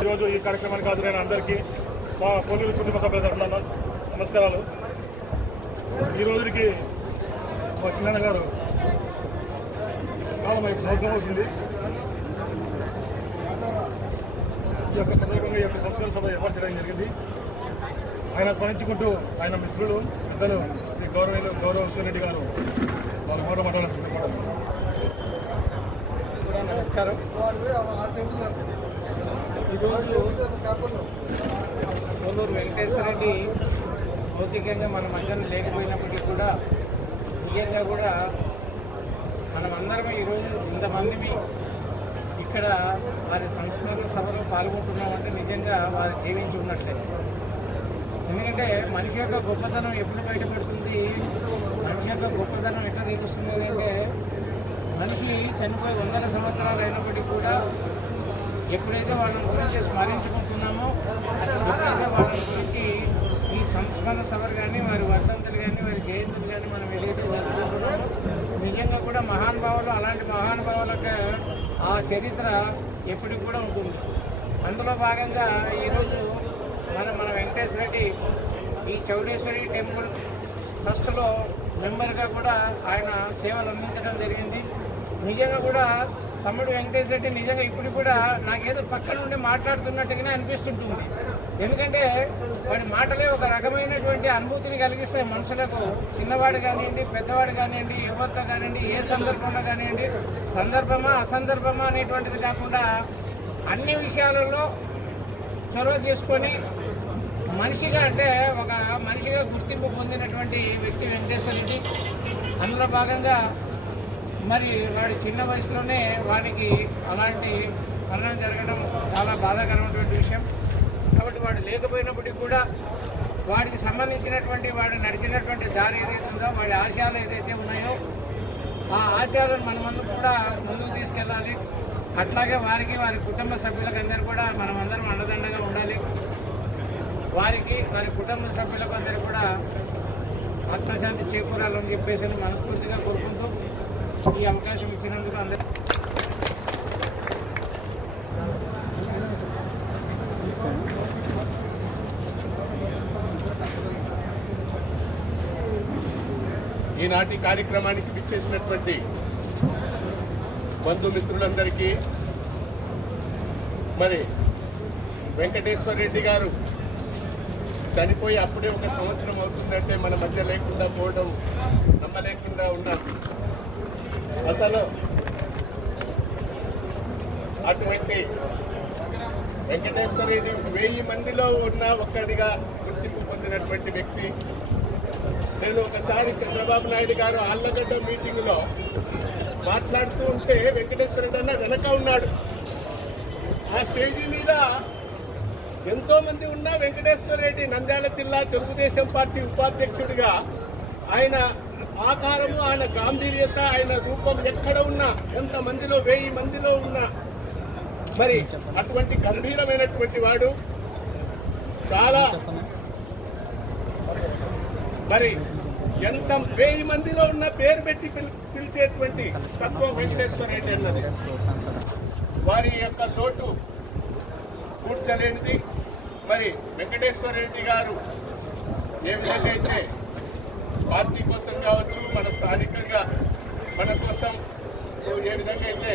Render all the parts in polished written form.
ఈరోజు ఈ కార్యక్రమానికి హాజరైన అందరికీ మా పోలీసు కుటుంబ సభ్యుల తరఫున నమస్కారాలు. ఈ రోజుకి మా చిన్న గారు కాలం 5 సంవత్సరం అవుతుంది. ఈ యొక్క సందర్భంగా ఈ యొక్క సంస్కరణ సభ ఏర్పాటు చేయడం జరిగింది. ఆయన స్మరించుకుంటూ ఆయన మిత్రులు పెద్దలు శ్రీ గౌరవ విశ్వరెడ్డి గారు వాళ్ళ మాట మాట్లాడారు. నమస్కారం. ఈరోజు కోలూరు వెంకటేశ్వర రెడ్డి భౌతికంగా మన మధ్యన లేకపోయినప్పటికీ కూడా నిజంగా కూడా మనమందరం ఈరోజు ఇంతమందిని ఇక్కడ వారి సంస్మరణ సభలో పాల్గొంటున్నామంటే నిజంగా వారు జీవించి ఉన్నట్లే. ఎందుకంటే మనిషి యొక్క గొప్పతనం ఎప్పుడు బయటపడుతుంది, మనిషి యొక్క గొప్పతనం ఎట్లా తెలుస్తుంది అంటే మనిషి చనిపోయి 100 సంవత్సరాలు అయినప్పటికీ కూడా ఎప్పుడైతే వాళ్ళని గురించి స్మరించుకుంటున్నామో ఎప్పుడైతే వాళ్ళని గురించి ఈ సంస్మరణ సభలు కానీ వారి వర్ధంతులు కానీ వారి జయంతులు కానీ మనం ఏదైతే జరుపుకుంటున్నామో నిజంగా కూడా మహానుభావులు అలాంటి మహానుభావులకు ఆ చరిత్ర ఎప్పటికి కూడా ఉంటుంది. అందులో భాగంగా ఈరోజు మన వెంకటేశ్వర రెడ్డి ఈ చౌడేశ్వరి టెంపుల్ ట్రస్ట్లో మెంబర్గా కూడా ఆయన సేవలు అందించడం జరిగింది. నిజంగా కూడా తమ్ముడు వెంకటేశ్వర రెడ్డి నిజంగా ఇప్పుడు కూడా నాకేదో పక్క నుండి మాట్లాడుతున్నట్టుగానే అనిపిస్తుంటుంది. ఎందుకంటే వాడి మాటలే ఒక రకమైనటువంటి అనుభూతిని కలిగిస్తాయి మనుషులకు. చిన్నవాడు కానివ్వండి, పెద్దవాడు కానివ్వండి, ఎవరితో కానివ్వండి, ఏ సందర్భంలో కానివ్వండి, సందర్భమా అసందర్భమా అనేటువంటిది కాకుండా అన్ని విషయాలలో చొరవ తీసుకొని మనిషిగా అంటే ఒక మనిషిగా గుర్తింపు పొందినటువంటి వ్యక్తి వెంకటేశ్వర రెడ్డి. అందులో భాగంగా మరి వాడి చిన్న వయసులోనే వాడికి అలాంటి మరణం జరగడం చాలా బాధాకరమైనటువంటి విషయం. కాబట్టి వాడు లేకపోయినప్పటికీ కూడా వాడికి సంబంధించినటువంటి వాడు నడిచినటువంటి దారి ఏదైతే ఉందో, వాడి ఆశయాలు ఏదైతే ఉన్నాయో ఆ ఆశయాలను మనమందరం కూడా ముందుకు తీసుకెళ్ళాలి. అట్లాగే వారికి వారి కుటుంబ సభ్యులకు అందరూ కూడా మనమందరం అండదండగా ఉండాలి. వారికి వారి కుటుంబ సభ్యులకు అందరూ కూడా ఆత్మశాంతి చేకూరాలని చెప్పేసి మనస్ఫూర్తిగా కోరుకుంటూ ఈ అవకాశం ఇచ్చినందుకు అందరూ ఈనాటి కార్యక్రమానికి విచ్చేసినటువంటి బంధుమిత్రులందరికీ మరి వెంకటేశ్వర రెడ్డి గారు చనిపోయి అప్పుడే 1 సంవత్సరం అవుతుందంటే మన మధ్య లేకుండా పోవడం నమ్మలేకుండా ఉన్నాం. అసలు అటువంటి వెంకటేశ్వర రెడ్డి 1000 మందిలో ఉన్న ఒక్కడిగా గుర్తింపు పొందినటువంటి వ్యక్తి. నేను ఒకసారి చంద్రబాబు నాయుడు గారు ఆళ్లగడ్డ మీటింగ్లో మాట్లాడుతూ ఉంటే వెంకటేశ్వర రెడ్డి అన్న వెనక ఉన్నాడు. ఆ స్టేజీ మీద ఎంతో మంది ఉన్న వెంకటేశ్వర రెడ్డి నంద్యాల జిల్లా తెలుగుదేశం పార్టీ ఉపాధ్యక్షుడిగా ఆయన ఆకారము, ఆయన గాంభీర్యత, ఆయన రూపం ఎక్కడ ఉన్నా, ఎంతమందిలో 1000 మందిలో ఉన్నా మరి అటువంటి గంభీరమైనటువంటి వాడు. చాలా మరి ఎంత 1000 మందిలో ఉన్న పేరు పెట్టి పిలిచేటువంటి తత్వం వెంకటేశ్వర రెడ్డి అన్నది. వారి యొక్క లోటు కూర్చలేనిది. మరి వెంకటేశ్వర రెడ్డి గారు ఏ విధంగా అయితే పార్టీ కోసం కావచ్చు, మన స్థానికంగా మన కోసం ఏ విధంగా అయితే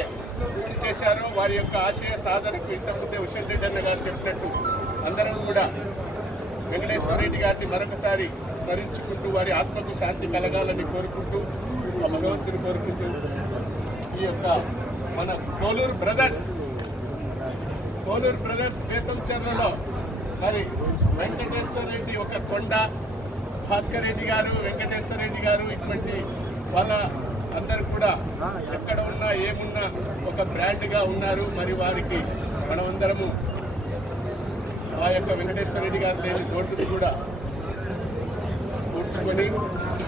కృషి చేశారో వారి యొక్క ఆశయ సాధనకు ఇంతకుముందే ఉషల్ రెడ్డి అన్న గారు చెప్పినట్టు అందరం కూడా వెంకటేశ్వర రెడ్డి గారిని మరొకసారి స్మరించుకుంటూ వారి ఆత్మకు శాంతి కలగాలని కోరుకుంటూ ఆ భగవంతుని కోరుకుంటూ ఈ యొక్క మన కోలూరు బ్రదర్స్ వేతంచెర్లలో మరి వెంకటేశ్వర రెడ్డి ఒక కొండ, భాస్కర్ రెడ్డి గారు, వెంకటేశ్వర రెడ్డి గారు ఇటువంటి వాళ్ళ అందరూ కూడా ఎక్కడ ఉన్నా ఏమున్నా ఒక బ్రాండ్గా ఉన్నారు. మరి వారికి మనమందరము యొక్క వెంకటేశ్వర రెడ్డి గారు లేని రోడ్డును కూడా పూడ్చుకొని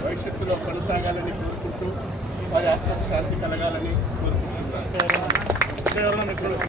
భవిష్యత్తులో కొనసాగాలని కోరుకుంటూ వారి ఆత్మకు శాంతి కలగాలని కోరుకుంటున్నాను.